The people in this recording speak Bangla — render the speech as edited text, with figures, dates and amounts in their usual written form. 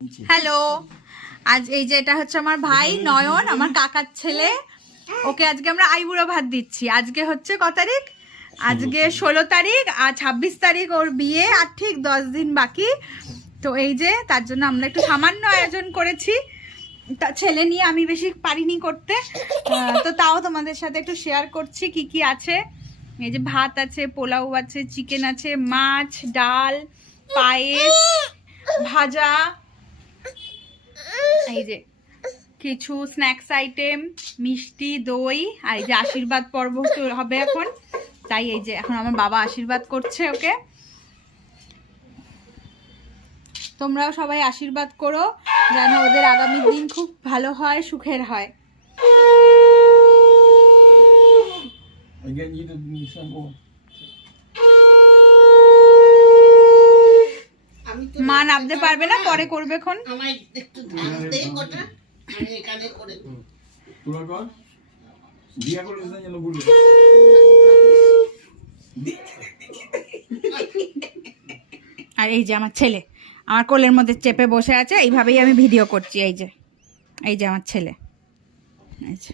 হ্যালো, আজ এই যে এটা হচ্ছে আমার ভাই নয়ন, আমার কাকার ছেলে। ওকে আজকে আমরা আইবুড়ো ভাত দিচ্ছি। আজকে হচ্ছে কত তারিখ? আজকে 16 তারিখ, আর 26 তারিখ ওর বিয়ে, আর ঠিক 10 দিন বাকি। তো এই যে তার জন্য আমরা একটু সামান্য আয়োজন করেছি। তা ছেলে নিয়ে আমি বেশি পারিনি করতে, তো তাও তোমাদের সাথে একটু শেয়ার করছি কি কি আছে। এই যে ভাত আছে, পোলাও আছে, চিকেন আছে, মাছ, ডাল, পায়েস, ভাজা, এই যে কিছু স্ন্যাক্স আইটেম, মিষ্টি, দই, আর এই যে আশীর্বাদ পর্ব হবে এখন। তাই এই যে এখন আমার বাবা আশীর্বাদ করছে ওকে। তোমরাও সবাই আশীর্বাদ করো যেন ওদের আগামী দিন খুব ভালো হয়, সুখের হয়। মা নামতে পারবে না, পরে করবে এখন। আর এই যে আমার ছেলে আমার কোলের মধ্যে চেপে বসে আছে, এইভাবেই আমি ভিডিও করছি। এই যে আমার ছেলে, এই যে